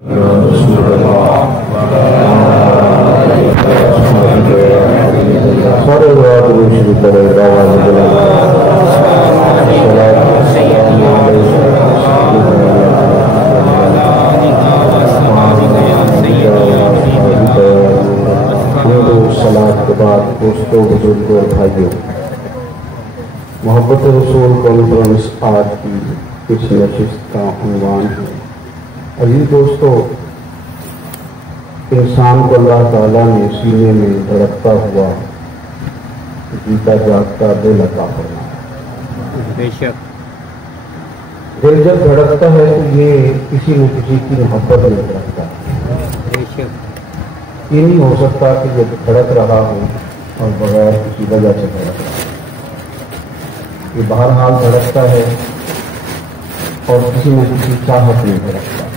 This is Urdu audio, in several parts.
دوستوں بزرگوں اور بھائیوں، محبت رسول کانفرنس آج کی اس نشست کا عنوان ہے۔ عزیز دوستو، انسان کو اللہ تعالیٰ نے سینے میں دھڑکتا ہوا جیتا جاگتا دل عطا فرمایا۔ بے شک دل جب دھڑکتا ہے تو یہ کسی نہ کسی کی محبت میں دھڑکتا ہے۔ بے شک یہ نہیں ہو سکتا کہ یہ دھڑک رہا ہو اور بغیر کسی وجہ سے دھڑک رہا ہے۔ یہ بہرحال دھڑکتا ہے اور کسی نہ کسی چاہت میں دھڑکتا ہے۔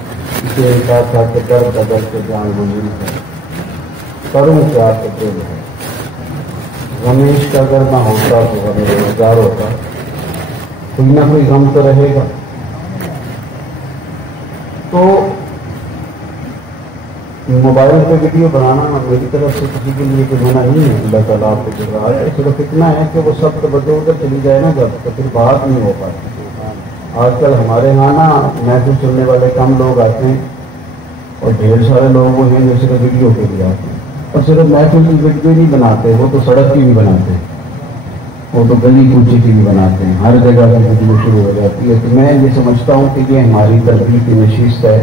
اسے کہا تھا کہ در بدل کے جان منظور ہے، کروں کیا تو دل ہے۔ رمیش کا اگر نہ ہوتا تو ہمیں روزگار ہوتا، کوئی نہ کوئی غم تو رہے گا۔ تو موبائل پہ ویڈیو بنانا میری طرف سے کسی کے لیے کوئی منع نہیں ہے، اللہ تعالیٰ آپ کو جو رہا ہے، صرف اتنا ہے کہ وہ سب توجہ ادھر چلی جائے نا جب تو پھر بات نہیں ہو پاتی۔ آج کل ہمارے یہاں نا محفل سننے والے کم لوگ آتے ہیں اور ڈھیر سارے لوگ وہ ہیں جو صرف ویڈیو کے لیے آتے ہیں، اور صرف محفل کی ویڈیو نہیں بناتے، وہ تو سڑک کی بھی بناتے ہیں، وہ تو گلی کوچے کی بھی بناتے ہیں، ہر جگہ کی ویڈیو شروع ہو جاتی ہے۔ تو میں یہ سمجھتا ہوں کہ یہ ہماری تربیت کی نشست ہے،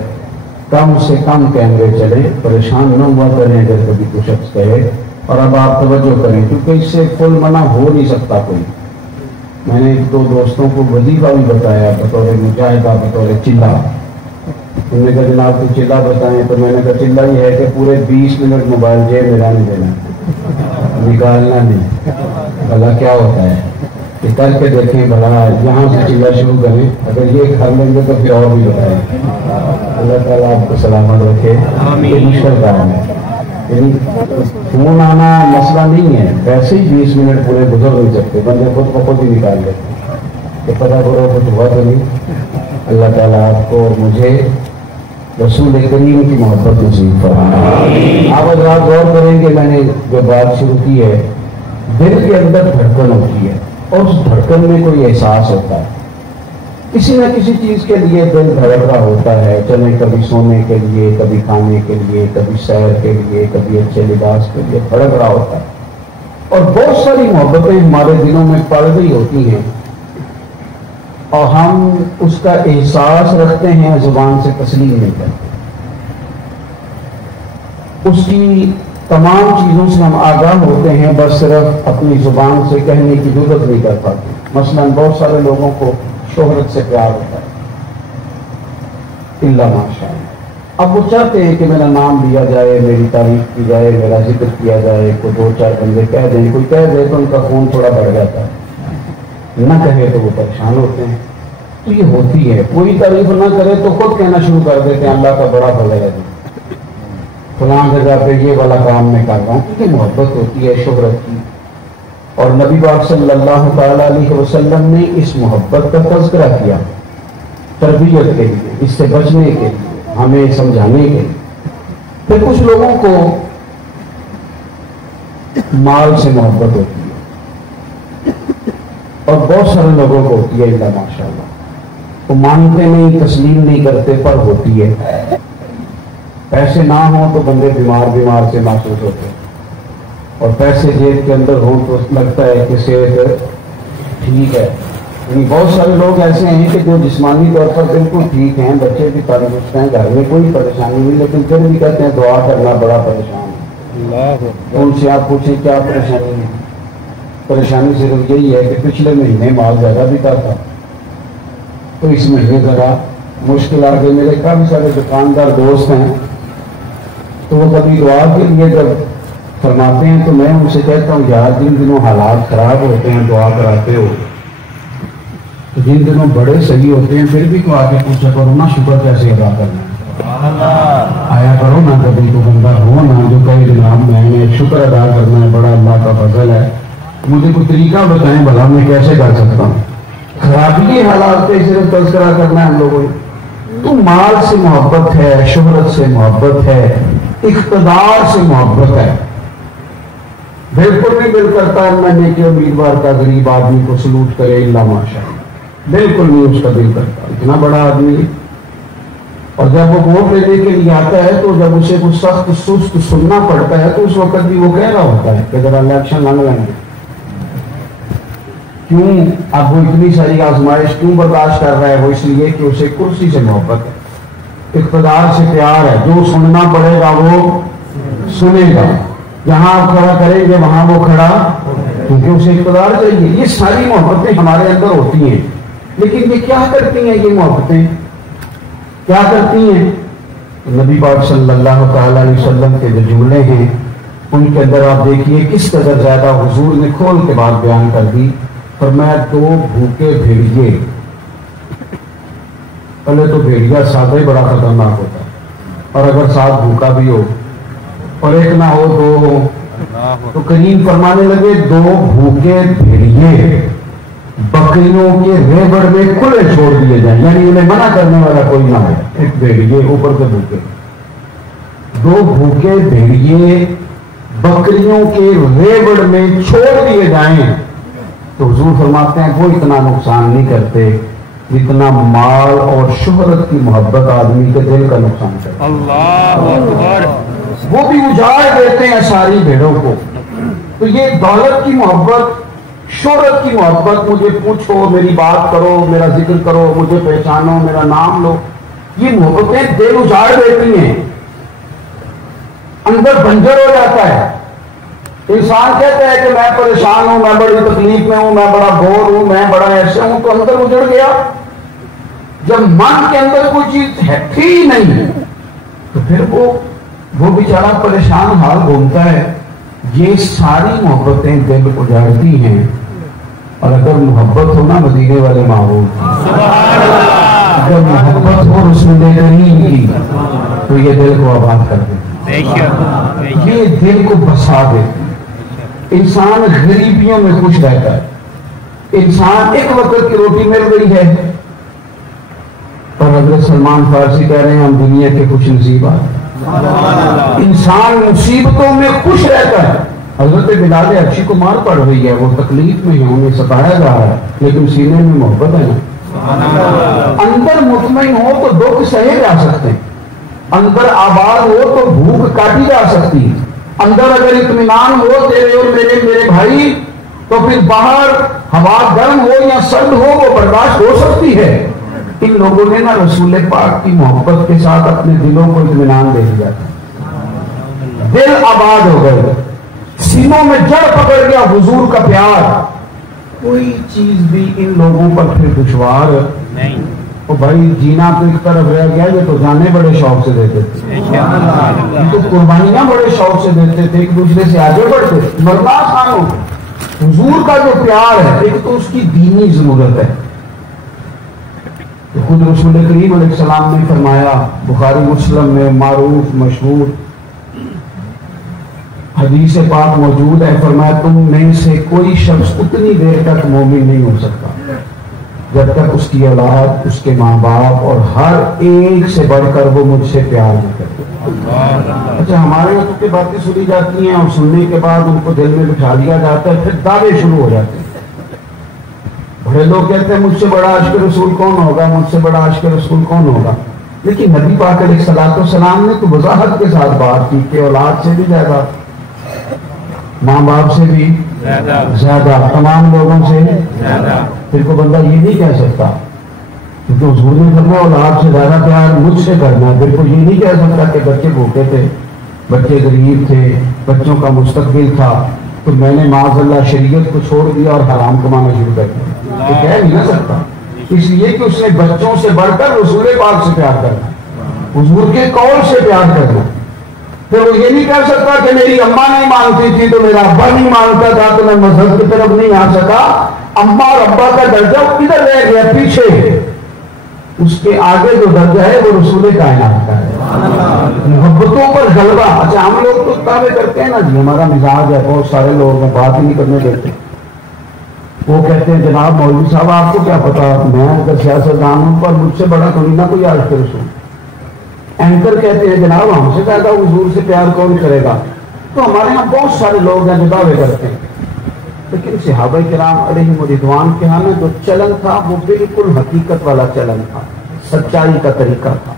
کم سے کم کیمرے چلے، پریشان نہ ہوا کریں اگر کبھی کوئی شخص کہے، اور اب آپ توجہ کریں کیونکہ اس سے فل منع ہو نہیں سکتا کوئی۔ میں نے ایک دو دوستوں کو وظیفہ بھی بتایا بطور مجاہدہ، بطور چلہ۔ انہوں نے کہا جناب کو چلہ بتائیں، تو میں نے کہا چلہ یہ ہے کہ پورے 20 منٹ موبائل جیب میں نہیں دینا، نکالنا نہیں۔ بھلا کیا ہوتا ہے کہ کر کے دیکھیں، بھلا یہاں سے چلہ شروع کریں، اگر یہ کر لیں گے تو پھر اور بھی بتائیں۔ اللہ تعالیٰ آپ کو سلامت رکھے۔ یہ مشکل کام ہے، فون آنا مسئلہ نہیں ہے، ویسے ہی 20 منٹ پورے گزر نہیں سکتے، بندے خود بخود ہی نکال لیتے کہ پتہ کرو کچھ ہوا تو نہیں۔ اللہ تعالیٰ آپ کو اور مجھے رسول کریم کی محبت نصیب فرمائے۔ آپ حضرات غور کریں کہ میں نے جو بات شروع کی ہے، دل کے اندر دھڑکن ہوتی ہے اور اس دھڑکن میں کوئی احساس ہوتا ہے، کسی نہ کسی چیز کے لیے دل دھڑک رہا ہوتا ہے، چلے کبھی سونے کے لیے، کبھی کھانے کے لیے، کبھی سیر کے لیے، کبھی اچھے لباس کے لیے دھڑک رہا ہوتا ہے، اور بہت ساری محبتیں ہمارے دلوں میں پڑ گئی ہوتی ہیں اور ہم اس کا احساس رکھتے ہیں، زبان سے تسلیم نہیں کرتے۔ اس کی تمام چیزوں سے ہم آگاہ ہوتے ہیں، بس صرف اپنی زبان سے کہنے کی ضرورت نہیں کر پاتے۔ مثلا بہت سارے لوگوں کو شہرت سے پیار ہوتا ہے، الا ماشاء اللہ۔ اب وہ چاہتے ہیں کہ میرا نام لیا جائے، میری تعریف کی جائے، میرا ذکر کیا جائے، کوئی 2-4 بندے کہہ دیں، کوئی کہہ دے تو ان کا خون تھوڑا بڑھ جاتا ہے، نہ کہے تو وہ پریشان ہوتے ہیں۔ تو یہ ہوتی ہے، کوئی تعریف نہ کرے تو خود کہنا شروع کر دیتے ہیں اللہ کا بڑا بھلا ہے، فلاں جگہ پہ یہ والا کام میں کر رہا ہوں، کیونکہ محبت ہوتی ہے شہرت کی۔ اور نبی پاک صلی اللہ تعالیٰ علیہ وسلم نے اس محبت کا تذکرہ کیا تربیت کے لیے، اس سے بچنے کے لیے، ہمیں سمجھانے کے لیے۔ پھر کچھ لوگوں کو مال سے محبت ہوتی ہے اور بہت سارے لوگوں کو ہوتی ہے الا ماشاء اللہ، وہ مانتے نہیں، تسلیم نہیں کرتے، پر ہوتی ہے۔ پیسے نہ ہوں تو بندے بیمار سے محسوس ہوتے ہیں، اور پیسے جیب کے اندر ہوں تو لگتا ہے کہ صحت ٹھیک ہے۔ یعنی بہت سارے لوگ ایسے ہیں کہ جو جسمانی طور پر بالکل ٹھیک ہیں، بچے بھی تندرست ہیں، گھر میں کوئی پریشانی نہیں، لیکن پھر بھی کہتے ہیں دعا کرنا بڑا پریشان ہے۔ ان سے آپ پوچھیں کیا پریشانی ہے؟ پریشانی صرف یہی ہے کہ پچھلے مہینے مال زیادہ بکا تھا تو اس مہینے ذرا مشکل آ گئی۔ میرے کافی سارے دکاندار دوست ہیں تو وہ کبھی دعا کے لیے جب فرماتے ہیں تو میں ان سے کہتا ہوں یار جن دنوں حالات خراب ہوتے ہیں دعا کراتے ہو، تو جن دنوں بڑے صحیح ہوتے ہیں پھر بھی تو آ کے پوچھا کرو نا شکر کیسے ادا کرنا ہے، آیا کرو نا کبھی تو بندہ ہو نا جو کئی جناب میں نے شکر ادا کرنا ہے، بڑا اللہ کا فضل ہے، مجھے کوئی طریقہ بتائیں بھلا میں کیسے کر سکتا ہوں۔ خرابی حالات پہ صرف تذکرہ کرنا ہے ہم لوگوں کو، تو مال سے محبت ہے، شہرت سے محبت ہے، اقتدار سے محبت ہے، بالکل نہیں دل کرتا ہے میں نیکی امیدوار کا غریب آدمی کو سلوٹ کرے اللہ ماشاء اللہ، بالکل نہیں اس کا دل کرتا، اتنا بڑا آدمی ہے۔ اور جب وہ ووٹ لینے کے لیے آتا ہے تو جب اسے کچھ سخت سست سننا پڑتا ہے تو اس وقت بھی وہ کہہ رہا ہوتا ہے کہ ذرا الیکشن لنگ لیں گے، کیوں اب وہ اتنی ساری آزمائش کیوں برداشت کر رہا ہے؟ وہ اس لیے کہ اسے کرسی سے محبت ہے، اقتدار سے پیار ہے، جو سننا پڑے گا وہ سنے گا، جہاں آپ کھڑا کریں گے وہاں وہ کھڑا، کیونکہ اسے اقتدار چاہیے۔ یہ ساری محبتیں ہمارے اندر ہوتی ہیں، لیکن یہ کیا کرتی ہیں؟ یہ محبتیں کیا کرتی ہیں؟ نبی پاک صلی اللہ تعالی علیہ وسلم کے جو جملے ہیں ان کے اندر آپ دیکھیے کس قدر زیادہ حضور نے کھول کے بات بیان کر دی۔ فرمایا دو بھوکے بھیڑیے، پہلے تو بھیڑیا ساتھ ہی بڑا خطرناک ہوتا ہے، اور اگر ساتھ بھوکا بھی ہو اور ایک نہ ہو دو ہو تو کریم فرمانے لگے دو بھوکے بھیڑیے بکریوں کے ریبڑ میں کھلے چھوڑ دیے جائیں، یعنی انہیں منع کرنے والا کوئی نہ ہو، ایک بھیڑیے اوپر سے بھوکے، دو بھوکے بھیڑیے بکریوں کے ریبڑ میں چھوڑ دیے جائیں تو حضور فرماتے ہیں وہ اتنا نقصان نہیں کرتے جتنا مال اور شہرت کی محبت آدمی کے دل کا نقصان کرتے۔ اللہ اکبر۔ وہ بھی اجاڑ دیتے ہیں ساری بھیڑوں کو۔ تو یہ دولت کی محبت، شہرت کی محبت، مجھے پوچھو، میری بات کرو، میرا ذکر کرو، مجھے پہچانو، میرا نام لو، یہ محبتیں دل اجاڑ دیتی ہیں، اندر بنجر ہو جاتا ہے۔ انسان کہتا ہے کہ میں پریشان ہوں، میں بڑی تکلیف میں ہوں، میں بڑا بور ہوں، میں بڑا ایسے ہوں، تو اندر اجڑ گیا۔ جب من کے اندر کوئی چیز ہے ہی نہیں تو پھر وہ بیچارہ پریشان حال گھومتا ہے۔ یہ ساری محبتیں دل اجاڑتی ہیں، اور اگر محبت ہو نا مدینے والے ماحول، اگر محبت ہو رسول کریم کی تو یہ دل کو آباد کر دیتی، یہ دل کو بسا دیتی۔ انسان غریبیوں میں خوش رہتا ہے، انسان ایک وقت کی روٹی مل رہی ہے، پر حضرت سلمان فارسی کہہ رہے ہیں ہم دنیا کے خوش نصیب آدمی۔ انسان مصیبتوں میں خوش رہتا ہے۔ حضرت بلال حبشی کو مار پڑ رہی ہے، وہ تکلیف میں ہے، انہیں ستایا جا رہا ہے، لیکن سینے میں محبت ہے نا۔ اندر مطمئن ہو تو دکھ سہے جا سکتے ہیں، اندر آباد ہو تو بھوک کاٹی جا سکتی ہے، اندر اگر اطمینان ہو تیرے اور میرے بھائی تو پھر باہر ہوا گرم ہو یا سرد ہو وہ برداشت ہو سکتی ہے۔ ان لوگوں نے نا رسول پاک کی محبت کے ساتھ اپنے دلوں کو اطمینان دے دیا، دل آباد ہو گئے، سینوں میں جڑ پکڑ گیا حضور کا پیار۔ کوئی چیز بھی ان لوگوں پر پھر دشوار نہیں۔ تو بھائی جینا تو ایک طرف رہ گیا، یہ تو جانے بڑے شوق سے دیتے تھے، یہ تو قربانیاں بڑے شوق سے دیتے تھے، ایک دوسرے سے آگے بڑھتے، مرنا آسان ہو۔ حضور کا جو پیار ہے ایک تو اس کی دینی ضرورت ہے، تو خود رسول کریم علیہ السلام نے فرمایا، بخاری مسلم میں معروف مشہور حدیث پاک موجود ہے، فرمایا تم میں سے کوئی شخص اتنی دیر تک مومن نہیں ہو سکتا جب تک اس کی اولاد، اس کے ماں باپ اور ہر ایک سے بڑھ کر وہ مجھ سے پیار نہ کرے۔ اچھا ہمارے یہاں تو باتیں سنی جاتی ہیں اور سننے کے بعد ان کو دل میں بٹھا لیا جاتا ہے، پھر دعوے شروع ہو جاتے ہیں۔ بڑے لوگ کہتے ہیں مجھ سے بڑا عاشق رسول کون ہوگا، مجھ سے بڑا عاشق رسول کون ہوگا، لیکن نبی پاک علیہ الصلوۃ والسلام نے تو وضاحت کے ساتھ بات کی کہ اولاد سے بھی زیادہ، ماں باپ سے بھی زیادہ، تمام لوگوں سے زیادہ۔ پھر کو بندہ یہ نہیں کہہ سکتا کیونکہ حضور نے فرمایا اولاد سے زیادہ پیار مجھ سے کرنا، پھر کو یہ نہیں کہہ سکتا کہ بچے بھوکے تھے، بچے غریب تھے، بچوں کا مستقبل تھا تو میں نے معاذ اللہ شریعت کو چھوڑ دیا اور حرام کمانا شروع کر دیا، یہ کہہ نہیں نہ سکتا، اس لیے کہ اس نے بچوں سے بڑھ کر رسول پاک سے پیار کرنا، حضور کے قول سے پیار کرنا۔ پھر وہ یہ نہیں کہہ سکتا کہ میری اماں نہیں مانتی تھی تو میرا ابا نہیں مانتا تھا تو میں مذہب کی طرف نہیں آ سکا۔ اماں اور ابا کا درجہ کدھر رہ گیا؟ پیچھے۔ اس کے آگے جو درجہ ہے وہ رسول کائنات کا ہے، محبتوں پر غلبہ۔ اچھا ہم لوگ تو دعوے کرتے ہیں نا جی ہمارا مزاج ہے، بہت سارے لوگ بات ہی نہیں کرنے دیتے، وہ کہتے ہیں جناب مولوی صاحب آپ کو کیا پتا، میں اگر سیاستدان ہوں پر مجھ سے بڑا تو نہیں نہ کوئی آج کے رسول۔ اینکر کہتے ہیں جناب ہم سے زیادہ حضور سے پیار کون کرے گا۔ تو ہمارے یہاں بہت سارے لوگ ہیں جو دعوے کرتے ہیں، لیکن صحابہ کرام علیہم رضوان کے ہاں جو چلن تھا وہ بالکل حقیقت والا چلن تھا، سچائی کا طریقہ تھا۔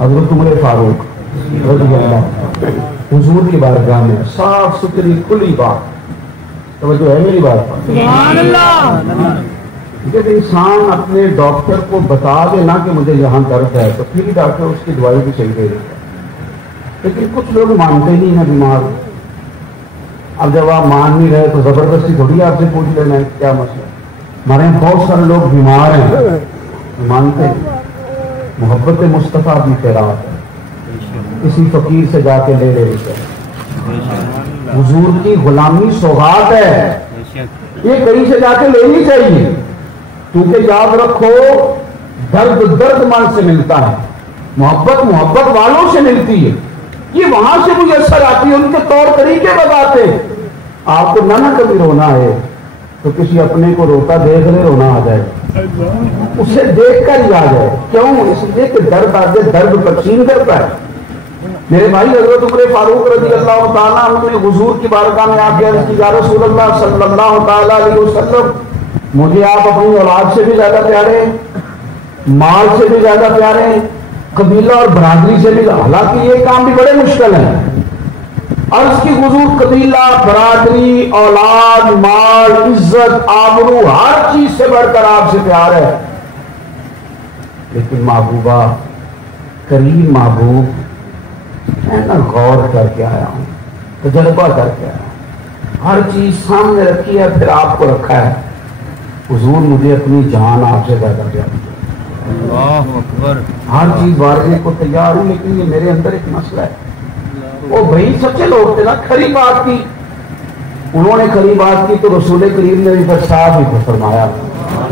حضرت عمر فاروق رضی اللہ حضور کی بارگاہ میں صاف ستھری کھلی بات، توجہ ہے میری بات پر؟ سبحان اللہ۔ جب انسان اپنے ڈاکٹر کو بتا دے نا کہ مجھے یہاں درد ہے تو پھر ڈاکٹر اس کی دوائی بھی صحیح دے دیتا ہے، لیکن کچھ لوگ مانتے نہیں ہیں بیمار۔ اب جب آپ مان نہیں رہے تو زبردستی تھوڑی آپ سے پوچھ لینا ہے کیا مسئلہ ہے۔ ہمارے یہاں بہت سارے لوگ بیمار ہیں مانتے ہیں۔ محبت مصطفیٰ بھی خیرات ہے، کسی فقیر سے جا کے لے لیتے ہیں۔ حضور کی غلامی سوغات ہے، یہ کہیں سے جا کے لینی چاہیے، کیونکہ یاد رکھو درد درد من سے ملتا ہے، محبت محبت والوں سے ملتی ہے، یہ وہاں سے مجھے اثر آتی ہے، ان کے طور طریقے بتاتے ہیں۔ آپ کو نہ کبھی رونا ہے تو کسی اپنے کو روتا دیکھ لے رونا آ جائے، اسے دیکھ کر ہی آ جائے۔ کیوں؟ اس لیے کہ درد آگے درد تقسیم کرتا ہے۔ میرے بھائی حضرت عمر فاروق رضی اللہ تعالیٰ عنہ نے حضور کی بارگاہ میں آ کے عرض کی یا رسول اللہ صلی اللہ تعالیٰ علیہ وسلم، مجھے آپ اپنی اولاد سے بھی زیادہ پیارے ہیں، مال سے بھی زیادہ پیارے ہیں، قبیلہ اور برادری سے بھی، حالانکہ یہ کام بھی بڑے مشکل ہیں۔ عرض کی حضور قبیلہ، برادری، اولاد، مال، عزت، آبرو، ہر چیز سے بڑھ کر آپ سے پیار ہے، لیکن محبوبہ، کریم محبوب، میں نا غور کر کے آیا ہوں، تجربہ کر کے آیا ہوں، ہر چیز سامنے رکھی ہے، پھر آپ کو رکھا ہے۔ حضور مجھے اپنی جان آپ سے زیادہ پیاری ہے، اللہ اکبر، ہر چیز وارنے کو تیار ہوں، لیکن یہ میرے اندر ایک مسئلہ ہے۔ وہ بھائی سچے لوگ تھے نا، کھری بات کی، انہوں نے کھری بات کی تو رسول کریم نے بھی پھر صاف ہی فرمایا۔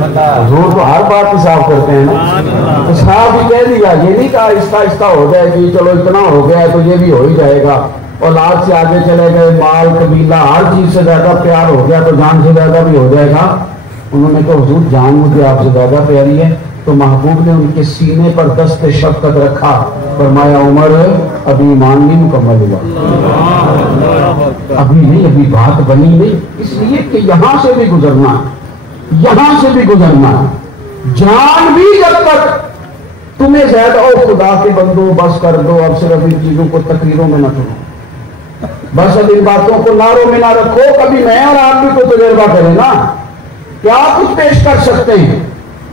حضور تو ہر بات کو صاف کرتے ہیں نا، تو صاف ہی کہہ دیا، یہ نہیں کہا آہستہ آہستہ ہو جائے گی، چلو اتنا ہو گیا ہے تو یہ بھی ہو ہی جائے گا، اولاد سے آگے چلے گئے، مال قبیلہ ہر چیز سے زیادہ پیار ہو گیا تو جان سے زیادہ بھی ہو جائے گا۔ انہوں نے کہا حضور جان مجھے آپ سے زیادہ پیاری ہے، تو محبوب نے ان کے سینے پر دست شفقت رکھا، فرمایا عمر ابھی ایمان نہیں مکمل ہوا، ابھی نہیں، ابھی بات بنی نہیں، اس لیے کہ یہاں سے بھی گزرنا ہے، یہاں سے بھی گزرنا ہے، جان بھی جب تک تمہیں زیادہ او خدا کے بندو بس کر دو، اب صرف ان چیزوں کو تقریروں میں نہ سنو، بس اب ان باتوں کو نعروں میں نہ رکھو، کبھی میں اور آپ بھی تو تجربہ کریں نا، کیا کچھ پیش کر سکتے ہیں،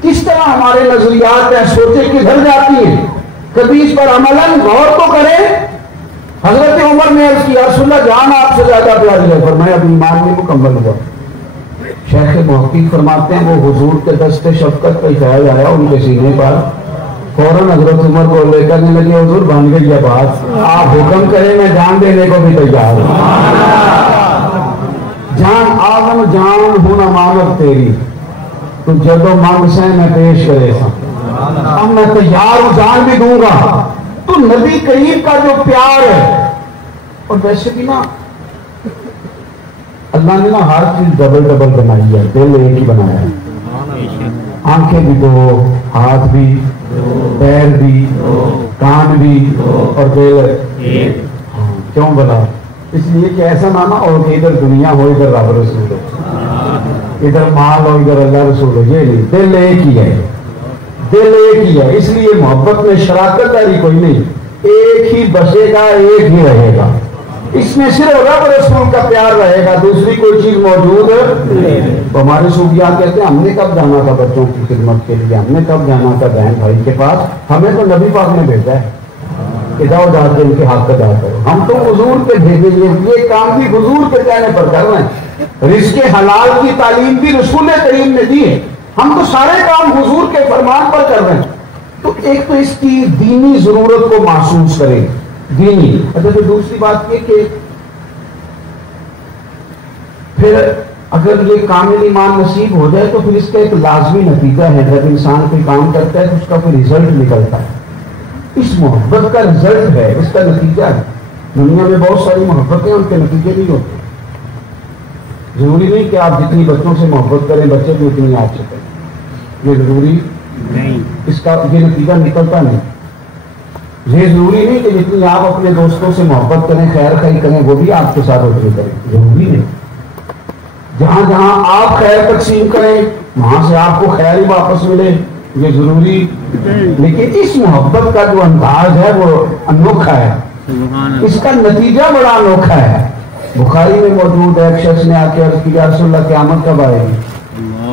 کس طرح ہمارے نظریات یا سوچیں کدھر جاتی ہیں، کبھی اس پر عملاً غور تو کریں۔ حضرت عمر نے عرض کیا رسول اللہ جان آپ سے زیادہ پیاری ہے، فرمایا ابھی ایمان نہیں مکمل ہوا۔ شیخ محقق فرماتے ہیں وہ حضور کے دست شفقت کا خیال آیا ان کے سینے پر، فوراً حضرت عمر کو لے کرنے لگے حضور بن گئی یہ بات، آپ حکم کریں میں جان دینے کو بھی تیار ہوں، جان آدم جان ہوں امانت تیری، تو جدو مانگ سے میں پیش کرے سا، اب میں تیار ہوں جان بھی دوں گا۔ تو نبی کریم کا جو پیار ہے، اور ویسے بھی نا اللہ نے نا ہر چیز ڈبل ڈبل بنائی ہے، دل ایک ہی بنایا ہے، آنکھیں بھی دو، ہاتھ بھی، پیر بھی، کان بھی، اور دل کیوں بنا؟ اس لیے کہ ایسا نہ ہو کہ ادھر دنیا ہو ادھر رب رسول ہو، ادھر مال ہو ادھر اللہ رسول ہو، یہ نہیں، دل ایک ہی ہے، دل ایک ہی ہے۔ اس لیے محبت میں شراکت داری کوئی نہیں، ایک ہی بسے گا، ایک ہی رہے گا، اس میں صرف رب رسول کا پیار رہے گا، دوسری کوئی چیز موجود نہیں۔ ہمارے صوفیاء کہتے ہیں ہم نے کب جانا تھا بچوں کی خدمت کے لیے، ہم نے کب جانا تھا بہن بھائی کے پاس، ہمیں تو نبی پاک نے بھیجا ہے کہ جاؤ جا کے ان کے حق ادا کرو، ہم تو حضور کے بھیجے ہوئے، یہ کام بھی حضور کے کہنے پر کر رہے ہیں، رزق حلال کی تعلیم بھی رسول کریم نے دی ہے، ہم تو سارے کام حضور کے فرمان پر کر رہے ہیں۔ تو ایک تو اس کی دینی ضرورت کو محسوس کریں، دینی۔ اچھا تو دوسری بات یہ کہ پھر اگر یہ کامل ایمان نصیب ہو جائے تو پھر اس کا ایک لازمی نتیجہ ہے، جب انسان کوئی کام کرتا ہے تو اس کا کوئی رزلٹ نکلتا ہے، اس محبت کا رزلٹ ہے، اس کا نتیجہ ہے۔ دنیا میں بہت ساری محبتیں ان کے نتیجے نہیں ہوتے، ضروری نہیں کہ آپ جتنی بچوں سے محبت کریں بچے بھی اتنی آپ سے کریں، یہ ضروری نہیں، اس کا یہ نتیجہ نکلتا نہیں۔ یہ ضروری نہیں کہ جتنی آپ اپنے دوستوں سے محبت کریں خیر خیر کریں وہ بھی آپ کے ساتھ اتنی کریں، ضروری نہیں۔ جہاں جہاں آپ خیر تقسیم کریں وہاں سے آپ کو خیر ہی واپس ملے، یہ ضروری، لیکن اس محبت کا جو انداز ہے وہ انوکھا ہے، سبحان اللہ، اس کا نتیجہ بڑا انوکھا ہے۔ بخاری میں موجود ہے، ایک شخص نے آ کے عرض کیا رسول اللہ قیامت کب آئے گی؟ اللہ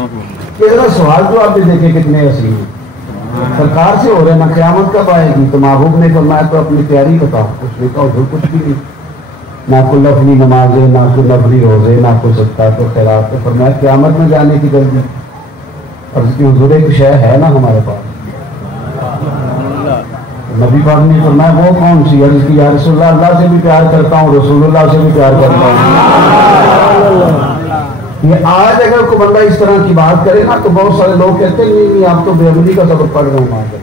یہ ذرا سوال جو آپ نے دیکھے کتنے حسین ہیں، سرکار سے ہو رہے ہیں نا، قیامت کب آئے گی؟ تو محبوب نے فرمایا تو اپنی تیاری بتاؤ۔ اس نے کہا حضور کچھ بھی نہیں، نہ کوئی نفلی نمازیں، نہ کوئی نفلی روزے، نہ کوئی صدقہ تو خیرات۔ تو فرمایا قیامت میں جانے کی جلدی؟ عرض کی حضور ایک شے ہے نا ہمارے پاس۔ نبی پاک نے فرمایا وہ کون سی؟ عرض کی یا رسول اللہ اللہ سے بھی پیار کرتا ہوں، رسول اللہ سے بھی پیار کرتا ہوں۔ یہ آج اگر کوئی بندہ اس طرح کی بات کرے نا تو بہت سارے لوگ کہتے ہیں نہیں آپ تو بے عملی کا سبق پڑھ رہے ہیں۔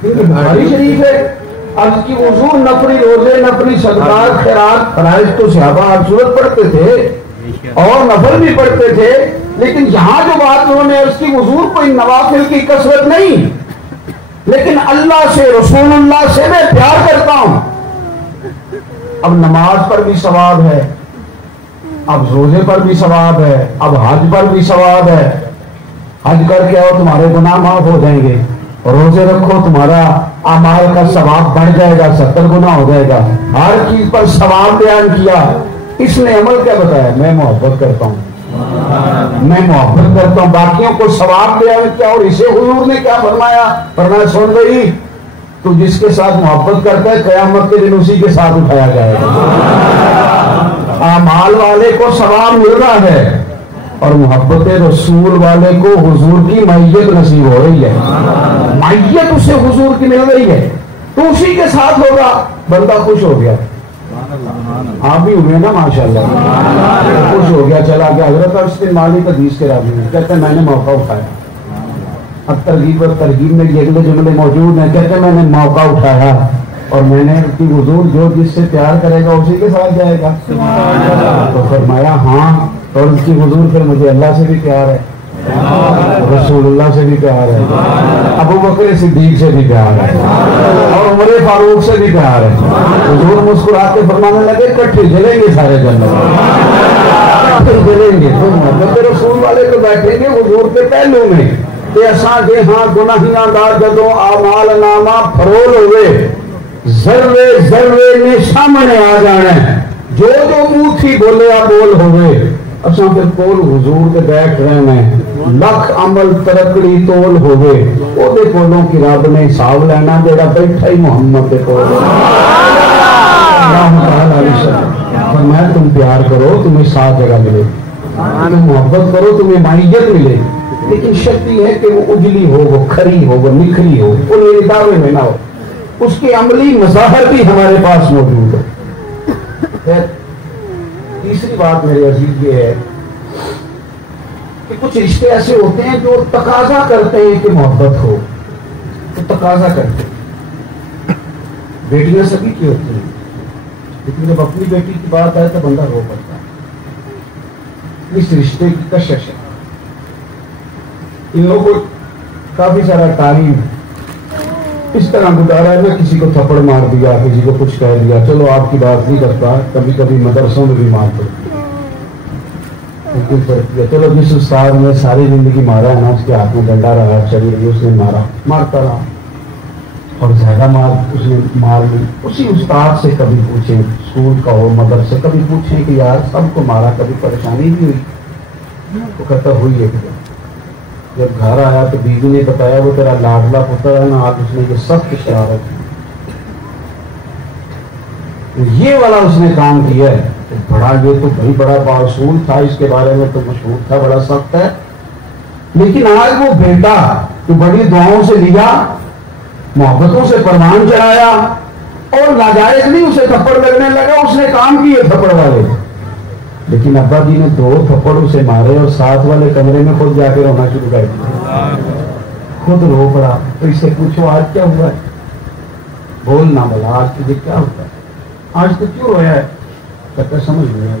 کیونکہ بخاری شریف ہے، عرض کی حضور نفلی روزے، نفلی صدقات، خیرات، فرائض تو صحابہ ہر صورت پڑھتے تھے اور نفل بھی پڑھتے تھے، لیکن یہاں جو بات انہوں نے عرض کی حضور کوئی نوافل کی کثرت نہیں، لیکن اللہ سے رسول اللہ سے میں پیار کرتا ہوں۔ اب نماز پر بھی ثواب ہے، اب روزے پر بھی ثواب ہے، اب حج پر بھی ثواب ہے۔ حج کر کے آؤ تمہارے گناہ معاف ہو جائیں گے، روزے رکھو تمہارا اعمال کا ثواب بڑھ جائے گا، 70 گنا ہو جائے گا۔ ہر چیز پر ثواب بیان کیا۔ اس نے عمل کیا بتایا؟ میں محبت کرتا ہوں، میں محبت کرتا ہوں، باقیوں کو ثواب بیان کیا۔ اور اسے حضور نے کیا فرمایا؟ فرمایا سن گئی تو جس کے ساتھ محبت کرتا ہے قیامت کے دن اسی کے ساتھ اٹھایا جائے گا۔ اعمال والے کو ثواب مل رہا ہے اور محبت رسول والے کو حضور کی معیت نصیب ہو رہی ہے، معیت اسے حضور کی مل رہی ہے تو اسی کے ساتھ ہوگا، بندہ خوش ہو گیا۔ آپ بھی ہوئے نا ماشاءاللہ، خوش ہو گیا، چلا گیا۔ حضرت انس بن مالک حدیث کے راوی ہیں، کہتے ہیں میں نے موقع اٹھایا۔ اب ترغیب اور ترغیب میں یہ اگلے جملے موجود ہیں، کہتے ہیں میں نے موقع اٹھایا اور میں نے کہ حضور جو جس سے پیار کرے گا اسی کے ساتھ جائے گا۔ تو فرمایا ہاں، اور اس کی حضور پھر مجھے اللہ سے بھی پیار ہے، رسول اللہ سے بھی پیار ہے، ابو بکر صدیق سے بھی پیار ہے اور عمر فاروق سے بھی پیار ہے۔ حضور مسکرا کے فرمانے لگے کٹھے جلیں گے سارے جنت، کٹھے جلیں گے۔ تو رسول والے تو بیٹھیں گے حضور کے پہلو میں کہ اساں دے ہاں گناہیاں دا جدوں اعمال نامہ فرول ہوئے، ذرے ذرے نے سامنے آ جانا ہے، جو جو منہ تھی بولیا بول ہوئے، اساں پھر کول حضور کے بیٹھ رہے ہیں، لکھ عمل ترکڑی تول ہوئے، او دے کولوں کی رب نے حساب لینا جڑا بیٹھا ہی محمد دے کول۔ فرمایا تم پیار کرو تمہیں 7 جگہ ملے، تم محبت کرو تمہیں معیت ملے، لیکن شرط یہ ہے کہ وہ اجلی ہو، وہ کھری ہو، وہ نکھری ہو، وہ میرے دعوے میں نہ ہو، اس کی عملی مظاہر بھی ہمارے پاس موجود ہے۔ پھر تیسری بات میرے عزیز یہ ہے کہ کچھ رشتے ایسے ہوتے ہیں جو تقاضا کرتے ہیں کہ محبت ہو، تو تقاضا کرتے ہیں۔ بیٹیاں سبھی کی ہوتی ہیں، لیکن جب اپنی بیٹی کی بات آئے تو بندہ رو پڑتا ہے، اس رشتے کی کشش ہے۔ ان لوگوں کو کافی سارا ٹائم اس طرح گزارا ہے نا، کسی کو تھپڑ مار دیا، کسی کو کچھ کہہ دیا، چلو آپ کی بات نہیں کرتا، کبھی کبھی مدرسوں میں بھی مار پڑتی ہے، چلو جس استاد نے ساری زندگی مارا ہے نا اس کے ہاتھ میں ڈنڈا رہا، چلی رہی اس نے مارتا رہا اور زیادہ مار اس نے مار لی، اسی استاد سے کبھی پوچھیں، اسکول کا ہو مدرسے، کبھی پوچھیں کہ یار سب کو مارا، کبھی پریشانی بھی ہوئی؟ وہ کہتا ہوئی ہے کہ جب گھر آیا تو بیوی نے بتایا وہ تیرا لاڈلا پتر ہے نا، آج اس نے یہ سخت شرارت یہ والا اس نے کام کیا ہے، بڑا یہ تو بھائی بڑا باصول تھا، اس کے بارے میں تو مشہور تھا، بڑا سخت ہے، لیکن آج وہ بیٹا جو بڑی دعاؤں سے لیا، محبتوں سے پروان چڑھایا اور ناجائز نہیں اسے تھپڑ لگنے لگا، اس نے کام کیے تھپڑ والے، لیکن ابا جی نے 2 تھپڑ اسے مارے اور ساتھ والے کمرے میں خود جا کے رونا شروع کر دیا، خود رو پڑا۔ تو اس سے پوچھو آج کیا ہوا ہے؟ بولنا بولا آج تجھے کیا ہوتا ہے، آج تو کیوں رویا ہے؟ کہتا سمجھ نہیں آئی،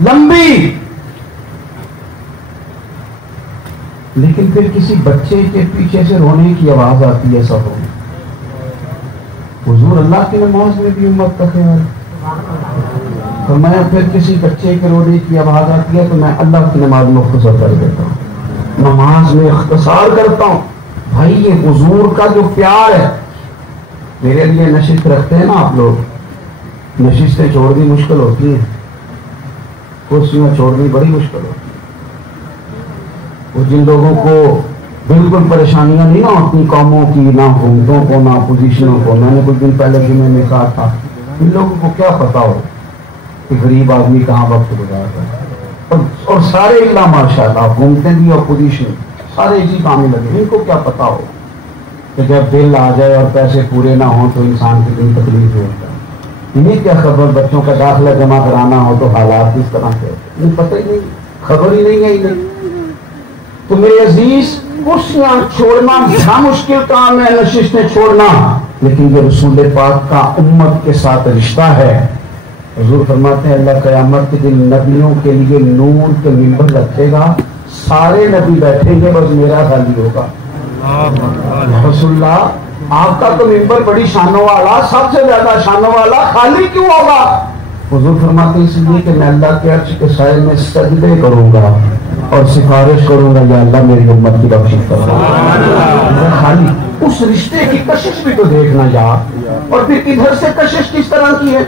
لمبی، لیکن پھر کسی بچے کے پیچھے سے رونے کی آواز آتی ہے سب میں. حضور اللہ کی نماز میں بھی امت کا خیال. فرمایا پھر کسی بچے کے رونے کی آواز آتی ہے تو میں اللہ کی نماز مختصر کر دیتا ہوں، نماز میں اختصار کرتا ہوں. بھائی یہ حضور کا جو پیار ہے. میرے لیے نشست رکھتے ہیں نا آپ لوگ، نشستیں چھوڑنی مشکل ہوتی ہیں، کرسیاں چھوڑنی بڑی مشکل ہوتی ہے. وہ جن لوگوں کو بالکل پریشانیاں نہیں نہ ہوتی قوموں کی، نہ حکومتوں کو، نہ اپوزیشنوں کو، میں نے کچھ دن پہلے جمعے میں کہا تھا ان لوگوں کو کیا پتا ہو کہ غریب آدمی کہاں وقت گزارتا ہے. اور سارے اللہ ماشاء اللہ حکومتیں بھی اپوزیشن سارے اسی کام میں لگے. ان کو کیا پتا ہو کہ جب بل آ جائے اور پیسے پورے نہ ہوں تو انسان کی دن تکلیف ہوتا ہے. انہیں کیا خبر بچوں کا داخلہ جمع کرانا ہو تو حالات کس طرح کے ہوتے ہیں، انہیں پتہ ہی نہیں، خبر ہی نہیں ہے انہیں. تو میرے عزیز کرسیاں چھوڑنا بڑا مشکل کام ہے، نشستیں چھوڑنا، لیکن یہ رسول پاک کا امت کے ساتھ رشتہ ہے. حضور فرماتے ہیں اللہ قیامت کے دن نبیوں کے لیے نور کے منبر رکھے گا، سارے نبی بیٹھیں گے، بس میرا خالی ہوگا. رسول اللہ آپ کا تو منبر بڑی شانوں والا، سب سے زیادہ شانوں والا، خالی کیوں ہوگا؟ حضور فرماتے ہیں اس لیے کہ میں اللہ کے عرش کے سائے میں سجدے کروں گا اور سفارش کروں گا یا اللہ میری امت کی بخشش کرو. خالی اس رشتے کی کشش بھی تو دیکھنا یار. اور پھر ادھر سے کشش کس طرح کی ہے،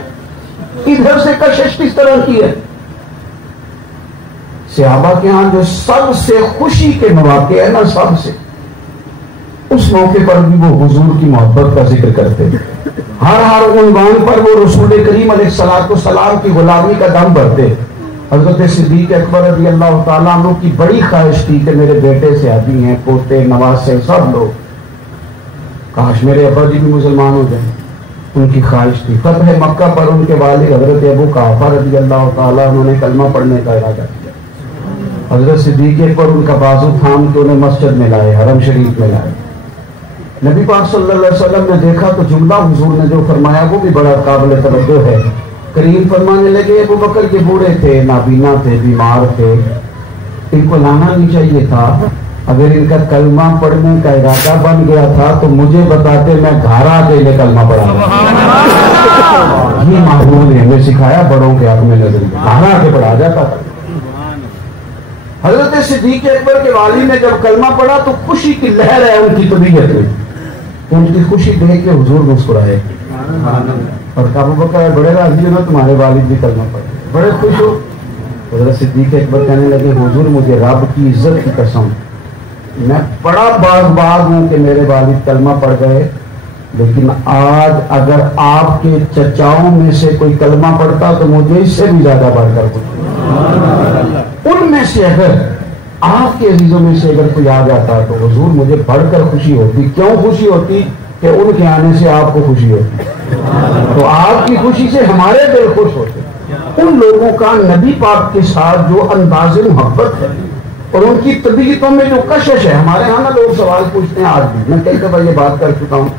ادھر سے کشش کس طرح کی ہے. صحابہ کے ہاں جو سب سے خوشی کے مواقع ہے نا، سب سے اس موقع پر بھی وہ حضور کی محبت کا ذکر کرتے تھے. ہر عنوان پر وہ رسول کریم علیہ السلام کی غلامی کا دم بھرتے. حضرت صدیق اکبر رضی اللہ تعالیٰ عنہ کی بڑی خواہش تھی کہ میرے بیٹے سے آدمی ہیں، پوتے نواسے سب لوگ، کاش میرے ابا جی بھی مسلمان ہو جائیں. ان کی خواہش تھی. فتح مکہ پر ان کے والد حضرت ابو قحافہ رضی اللہ تعالیٰ عنہ نے کلمہ پڑھنے کا ارادہ کیا. حضرت صدیق اکبر ان کا بازو تھام کے انہیں مسجد میں لائے، حرم شریف میں لائے. نبی پاک صلی اللہ علیہ وسلم نے دیکھا تو جملہ حضور نے جو فرمایا وہ بھی بڑا قابل توجہ ہے. کریم فرمانے لگے ابو بکر کے بوڑھے تھے، نابینا تھے، بیمار تھے، ان کو لانا نہیں چاہیے تھا. اگر ان کا کلمہ پڑھنے کا ارادہ بن گیا تھا تو مجھے بتاتے، میں گھر آ کے یہ کلمہ پڑھا. یہ معمول ہے، ہمیں سکھایا بڑوں کے حق میں نظریہ، گھر آ کے پڑھا جاتا تھا. حضرت صدیق اکبر کے والد نے جب کلمہ پڑھا تو خوشی کی لہر ہے ان کی طبیعت میں. ان کی خوشی دیکھ کے حضور مسکرائے اور ابو بکر بڑے راضی ہو نا تمہارے والد بھی کلمہ پڑھے، بڑے خوش ہو. حضرت صدیق اکبر کہنے لگے حضور مجھے رب کی عزت کی قسم میں بڑا باغ ہوں کہ میرے والد کلمہ پڑھ گئے، لیکن آج اگر آپ کے چچاؤں میں سے کوئی کلمہ پڑھتا تو مجھے اس سے بھی زیادہ بڑھ کر خوشی. ان میں سے اگر آپ کے عزیزوں میں سے اگر کوئی آ جاتا تو حضور مجھے بڑھ کر خوشی ہوتی. کیوں خوشی ہوتی؟ کہ ان کے آنے سے آپ کو خوشی ہوتی، تو آپ کی خوشی سے ہمارے دل خوش ہوتے. ان لوگوں کا نبی پاک کے ساتھ جو انداز محبت ہے اور ان کی طبیعتوں میں جو کشش ہے. ہمارے ہاں نا لوگ سوال پوچھتے ہیں، آج بھی میں کئی دفعہ یہ بات کر چکا ہوں،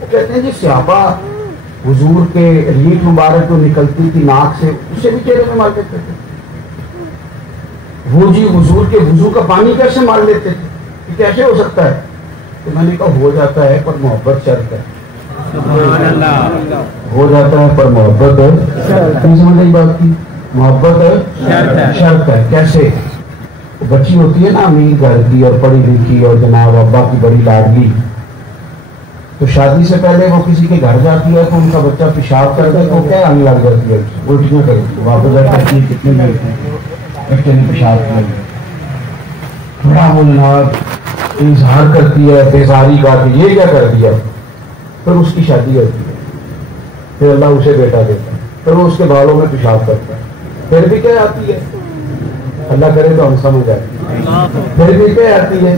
وہ کہتے ہیں جی صحابہ حضور کے ریٹ مبارک جو نکلتی تھی ناک سے اسے بھی چہرے میں مار دیتے تھے. وہ جی حضور کے وضو کا پانی کیسے مار لیتے تھے، یہ کیسے ہو سکتا ہے؟ تو میں نے کہا ہو جاتا ہے پر محبت شرط ہے. ہو جاتا ہے پر محبت ہے. سمجھ رہی بات کی؟ محبت شرط ہے. کیسے؟ بچی ہوتی ہے نا امیر گھر کی اور پڑھی لکھی اور جناب ابا کی بڑی لاڈلی، تو شادی سے پہلے وہ کسی کے گھر جاتی ہے تو ان کا بچہ پیشاب کر دے تو کیا آنے لگ جاتی ہے، الٹیاں کرتی ہے، واپس جاتی ہے کتنے ملتے ہیں بچے نے پیشاب کر دیا، بڑا وہ جناب اظہار کرتی ہے بیزاری کا کہ یہ کیا کر دیا. پھر اس کی شادی ہوتی ہے، پھر اللہ اسے بیٹا دیتا ہے، پھر وہ اس کے بالوں میں پیشاب کرتا ہے، پھر بھی کیا آتی ہے؟ اللہ کرے تو ہم سمجھ آئے. پھر بھی کیا آتی ہے؟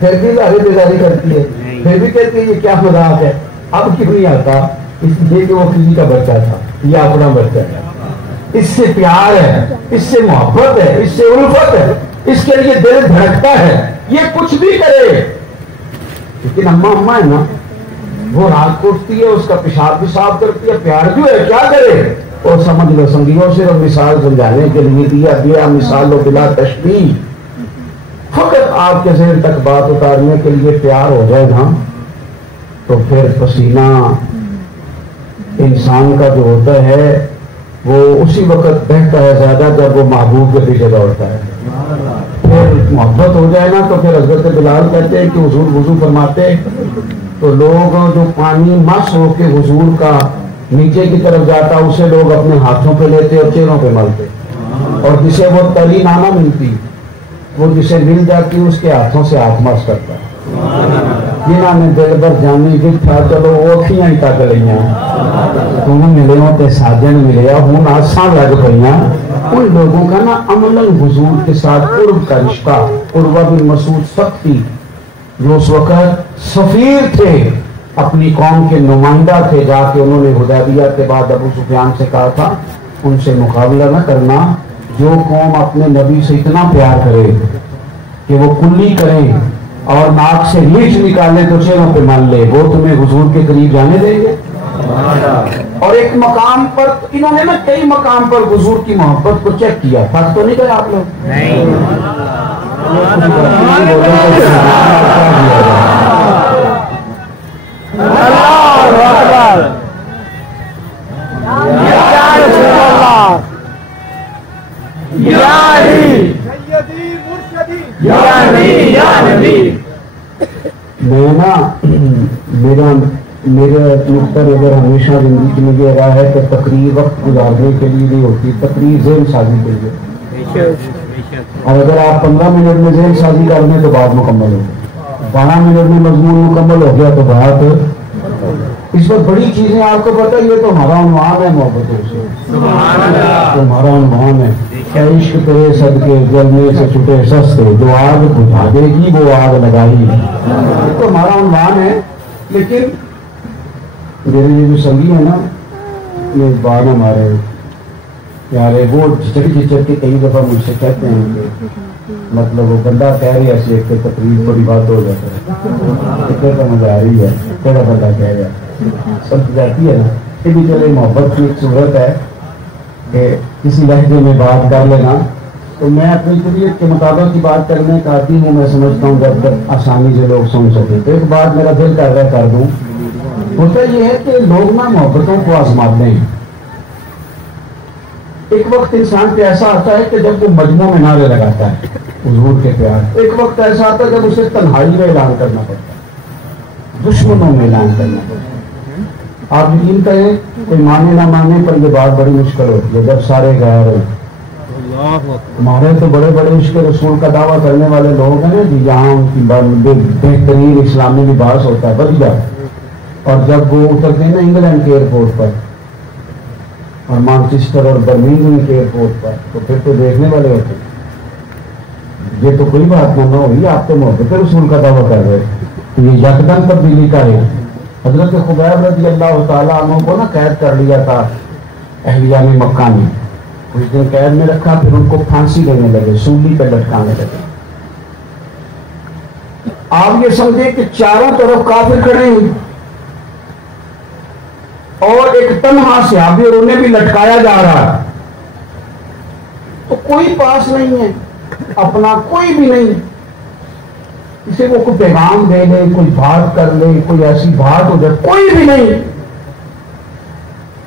پھر بھی ظاہر بیزاری کرتی ہے، پھر بھی کہتی ہے یہ کیا مذاق ہے. اب کیوں نہیں آتا؟ اس لیے کہ وہ کسی کا بچہ تھا، یہ اپنا بچہ ہے، اس سے پیار ہے، اس سے محبت ہے، اس سے الفت ہے، اس کے لیے دل دھڑکتا ہے، یہ کچھ بھی کرے. لیکن اماں ہے نا، وہ رات کو اٹھتی ہے، اس کا پیشاب بھی صاف کرتی ہے، پیار بھی ہے، کیا کرے؟ اور سمجھ لو سنگیوں صرف مثال سمجھانے کے لیے دیا مثال و بلا تشبیہ، فقط آپ کے ذہن تک بات اتارنے کے لیے تیار ہو جائے گا تو پھر پسینہ انسان کا جو ہوتا ہے وہ اسی وقت بہتا ہے زیادہ جب وہ محبوب کے پیچھے دوڑتا ہے. پھر محبت ہو جائے نا تو پھر حضرت بلال کہتے ہیں کہ حضور وضو فرماتے تو لوگ جو پانی مس ہو کے حضور کا نیچے کی طرف جاتا اسے لوگ اپنے ہاتھوں پہ لیتے اور چہروں پہ ملتے، اور جسے وہ تری نہ ملتی وہ جسے مل جاتی اس کے ہاتھوں سے ہاتھ مس کرتا. جنہوں نے دل بھر جانی جتھا چلو وہ اکھیاں ہی تک لیا تم ملے ہو تے ساجن ملے ہوں آساں لگ پہ. ان لوگوں کا نا عملاً حضور کے ساتھ قرب کا رشتہ. عروہ بن مسعود سختی جو اس وقت سفیر تھے اپنی قوم کے نمائندہ تھے، جا کے انہوں نے حدیبیہ کے بعد ابو سفیان سے کہا تھا ان سے مقابلہ نہ کرنا، جو قوم اپنے نبی سے اتنا پیار کرے کہ وہ کلی کریں اور ناک سے ریچھ نکالے تو چہروں پہ مان لے، وہ تمہیں حضور کے قریب جانے دیں گے. اور ایک مقام پر انہوں نے نا کئی مقام پر حضور کی محبت کو چیک کیا. تھک تو نہیں گئے آپ لوگ؟ میں نا میرا نقطہ نظر ہمیشہ زندگی میں یہ رہا ہے کہ تقریر وقت گزارنے کے لیے نہیں ہوتی، تقریر ذہن سازی کے لیے. اور اگر آپ 15 منٹ میں ذہن سازی کر لیں تو بات مکمل ہو گئی، 12 منٹ میں مضمون مکمل ہو گیا تو بات. اس وقت بڑی چیزیں آپ کو پتہ یہ تو ہمارا عنوان ہے محبتوں سے، ہمارا عنوان ہے عشق تیرے صدقے جلنے سے چھٹے سستے، جو آگ بجھا دے گی وہ آگ لگائی، تو ہمارا عنوان ہے. لیکن میرے یہ جو سنگی ہے نا یہ بار ہمارے پیارے وہ جھچک کے کئی دفعہ مجھ سے کہتے ہیں کہ مطلب وہ بندہ کہہ رہی ہے ایک تقریر تھوڑی بات ہو جاتا ہے کتنا مزہ آ رہی ہے کہڑا بندہ کہہ رہا ہے سمجھ جاتی ہے نا. یہ بھی چلے محبت کی ایک صورت ہے کہ کسی لہجے میں بات کر لینا، تو میں اپنی طبیعت کے مطابق کی بات کرنے کا عادی ہوں. میں سمجھتا ہوں جب تک آسانی سے لوگ سن سکے تو ایک بات میرا دل کر رہا کر دوں. ہوتا یہ ہے کہ لوگ نا محبتوں کو آزماتے ہیں. ایک وقت انسان پہ ایسا آتا ہے کہ جب وہ مجموع میں نعرے لگاتا ہے حضور کے پیار، ایک وقت ایسا آتا ہے جب اسے تنہائی میں اعلان کرنا پڑتا ہے، دشمنوں میں اعلان کرنا پڑتا ہے. آپ یقین کریں کوئی مانے نہ مانے پر یہ بات بڑی مشکل ہوتی ہے جب سارے غیر ہو. ہمارے تو بڑے بڑے عشق رسول کا دعویٰ کرنے والے لوگ ہیں جی جہاں ان کی بہترین اسلامی لباس ہوتا ہے بڑھیا، اور جب وہ اترتے ہیں نا انگلینڈ کے ایئرپورٹ پر اور مانچسٹر اور برمنگھم کے ایئرپورٹ پر تو پھر تو دیکھنے والے ہوتے ہیں. یہ تو کوئی بات نہ ہوئی، آپ تو محبت رسول کا دعویٰ کر رہے تو یہ یکدم تبدیلی کا ہے. حضرت خبیب رضی اللہ تعالیٰ عنہ کو نا قید کر لیا تھا اہلیہ نے مکہ میں، کچھ دن قید میں رکھا، پھر ان کو پھانسی دینے لگے، سولی پہ لٹکانے لگے. آپ یہ سمجھے کہ چاروں طرف کافر کھڑے ہیں اور ایک تنہا صحابی اور انہیں بھی لٹکایا جا رہا ہے، تو کوئی پاس نہیں ہے اپنا، کوئی بھی نہیں اسے وہ کوئی پیغام دے لے، کوئی بات کر لے، کوئی ایسی بات ہو جائے، کوئی بھی نہیں.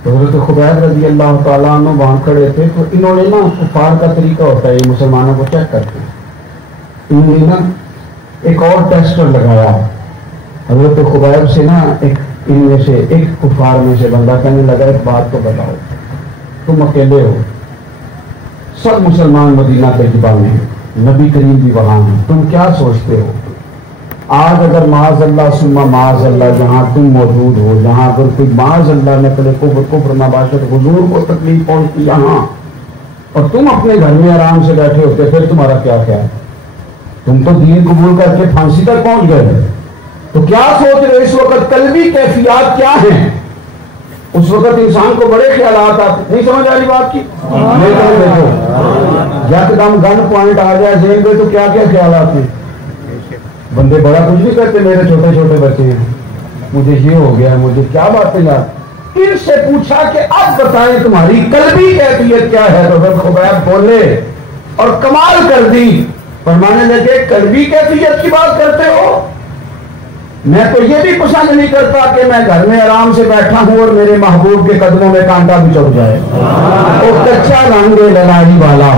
تو حضرت خبیب رضی اللہ تعالیٰ عنہ وہاں کھڑے تھے. تو انہوں نے نا کفار کا طریقہ ہوتا ہے یہ مسلمانوں کو چیک کرتے ہیں، انہوں نے نا ایک اور ٹیسٹر لگایا. حضرت خبیب سے نا ان میں سے ایک کفار میں سے بندہ کہنے لگا ایک بات تو بتاؤ، تم اکیلے ہو، سب مسلمان مدینہ کے جبا میں ہیں، نبی کریم بھی وہاں ہیں، تم کیا سوچتے ہو آج اگر معاذ اللہ ثم معاذ اللہ جہاں تم موجود ہو، جہاں اگر کوئی معاذ اللہ نقل کفر نباشت حضور کو تکلیف پہنچتی یہاں اور تم اپنے گھر میں آرام سے بیٹھے ہوتے، پھر تمہارا کیا خیال؟ تم تو دین قبول کر کے پھانسی تک پہنچ گئے، تو کیا سوچ رہے اس وقت؟ قلبی کیفیات کیا ہیں؟ اس وقت انسان کو بڑے خیالات آتے. نہیں سمجھ آ رہی بات کی؟ دیکھو یکدم گن پوائنٹ آ جائے ذہن میں تو کیا کیا خیالات ہیں. بندے بڑا کچھ نہیں کرتے، میرے چھوٹے چھوٹے بچے ہیں، مجھے یہ ہو گیا، مجھے کیا باتیں یار. ان سے پوچھا کہ اب بتائیں تمہاری قلبی کیفیت کیا ہے، تو پھر خبیب بولے اور کمال کر دی، فرمانے لگے قلبی کیفیت کی بات کرتے ہو؟ میں تو یہ بھی پسند نہیں کرتا کہ میں گھر میں آرام سے بیٹھا ہوں اور میرے محبوب کے قدموں میں کانٹا بھی چڑھ جائے۔ وہ کچا رنگ للائی والا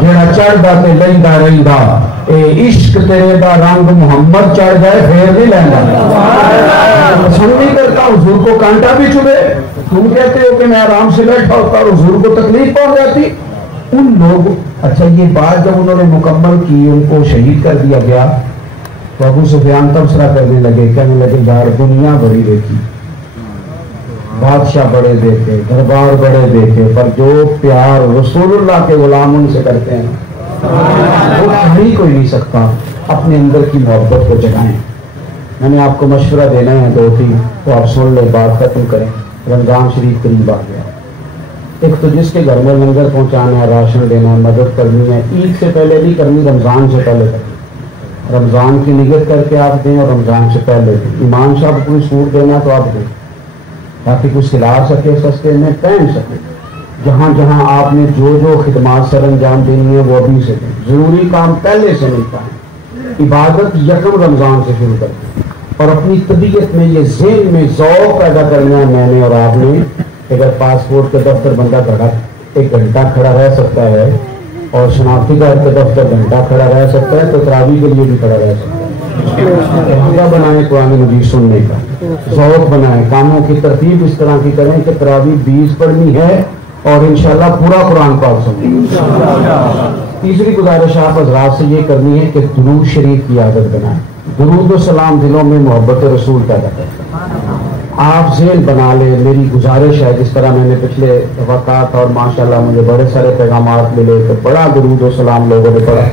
جڑا چڑھدا تے لیندا رہندا، اے عشق تیرے دا رنگ محمد چڑھ جائے پھر نہیں لیندا۔ پسند نہیں کرتا حضور کو کانٹا بھی چڑھے، تم کہتے ہو کہ میں آرام سے بیٹھا ہوتا اور حضور کو تکلیف پہنچ جاتی۔ ان لوگ، اچھا یہ بات جب انہوں نے مکمل کی، ان کو شہید کر دیا گیا، تو ابو سفیان تبصرہ کرنے لگے، کہنے لگے یار دنیا بڑی دیکھی، بادشاہ بڑے دیکھے، دربار بڑے دیکھے، پر جو پیار رسول اللہ کے غلام ان سے کرتے ہیں وہ کہیں کوئی نہیں سکتا۔ اپنے اندر کی محبت کو جگائیں۔ میں نے آپ کو مشورہ دینا ہے 2-3، تو آپ سن لیں، بات ختم کریں۔ رمضان شریف قریب آ گیا، ایک تو جس کے گھر میں لنگر پہنچانا ہے، راشن دینا ہے، مدد کرنی ہے، عید سے پہلے نہیں کرنی، رمضان سے پہلے کرنی۔ رمضان کی نیت کر کے آپ دیں اور رمضان سے پہلے دیں۔ ایمان صاحب کوئی سوٹ دینا تو آپ دیں تاکہ کچھ کھلا سکے، سستے میں پہن سکے۔ جہاں جہاں آپ نے جو جو خدمات سر انجام دینی ہے وہ ابھی سے دیں، ضروری کام پہلے سے نہیں پائیں۔ عبادت یکم رمضان سے شروع کر دیں، اور اپنی طبیعت میں یہ ذہن میں ذوق پیدا کرنا ہے میں نے اور آپ نے۔ اگر پاسپورٹ کے دفتر بندہ کھڑا 1 گھنٹہ کھڑا رہ سکتا ہے اور شناختی کارڈ کے دفتر گھنٹہ کھڑا رہ سکتا ہے، تو تراویح کے لیے بھی کھڑا رہ سکتا ہے۔ حوصلہ بنائیں قرآن مجید سننے کا، ذوق بنائیں، کاموں کی ترتیب اس طرح کی کریں کہ تراویح 20 پڑھنی ہے اور انشاءاللہ پورا قرآن پاک سنیں۔ تیسری گزارش آپ حضرات سے یہ کرنی ہے کہ درود شریف کی عادت بنائیں۔ درود و سلام دلوں میں محبت رسول پیدا کرتا ہے۔ آپ ذہن بنا لیں، میری گزارش ہے، جس طرح میں نے پچھلے وقات اور ماشاءاللہ مجھے بڑے سارے پیغامات ملے کہ بڑا درود و سلام لوگوں نے پڑھا،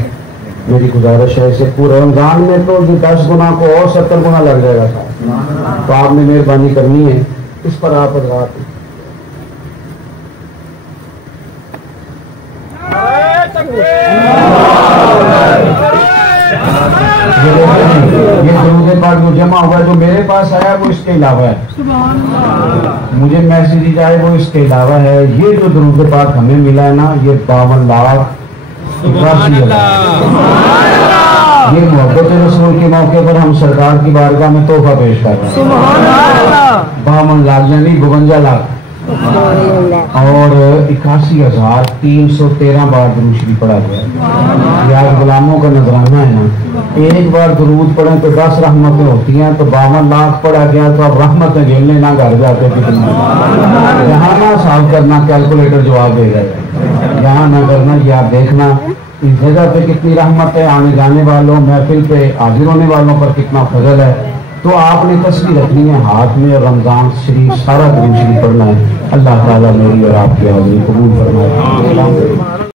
میری گزارش ہے اسے پورے رمضان میں تو 10 گنا کو اور 70 گنا لگ جائے گا صاحب، تو آپ نے مہربانی کرنی ہے اس پر آپ حضرات۔ یہ درود پاک جو جمع ہوا ہے، جو میرے پاس آیا وہ اس کے علاوہ ہے، مجھے میسیج آئے وہ اس کے علاوہ ہے۔ یہ جو درود پاک ہمیں ملا ہے نا، یہ 52,81,000 یہ محبت رسول کے موقع پر ہم سرکار کی بارگاہ میں تحفہ پیش کر رہے ہیں۔ 52 لاکھ یعنی 52 لاکھ اور 81,313 بار درود شریف پڑھا گیا۔ یار غلاموں کا نذرانہ ہے نا، ایک بار درود پڑھیں تو 10 رحمتیں ہوتی ہیں، تو 52 لاکھ پڑھا گیا تو اب رحمتیں جھیلنے نہ گھر جاتے کتنی، یہاں نہ صاف کرنا کیلکولیٹر جواب دے گا، یہاں نہ کرنا، یہ آپ دیکھنا اس جگہ پہ کتنی رحمت ہے، آنے جانے والوں، محفل پہ حاضر ہونے والوں پر کتنا فضل ہے۔ تو آپ نے تصویر رکھنی ہے ہاتھ میں، اور رمضان شریف سارا درود شریف پڑھنا ہے۔ اللہ تعالیٰ میری اور آپ کی حاضری قبول فرمائے۔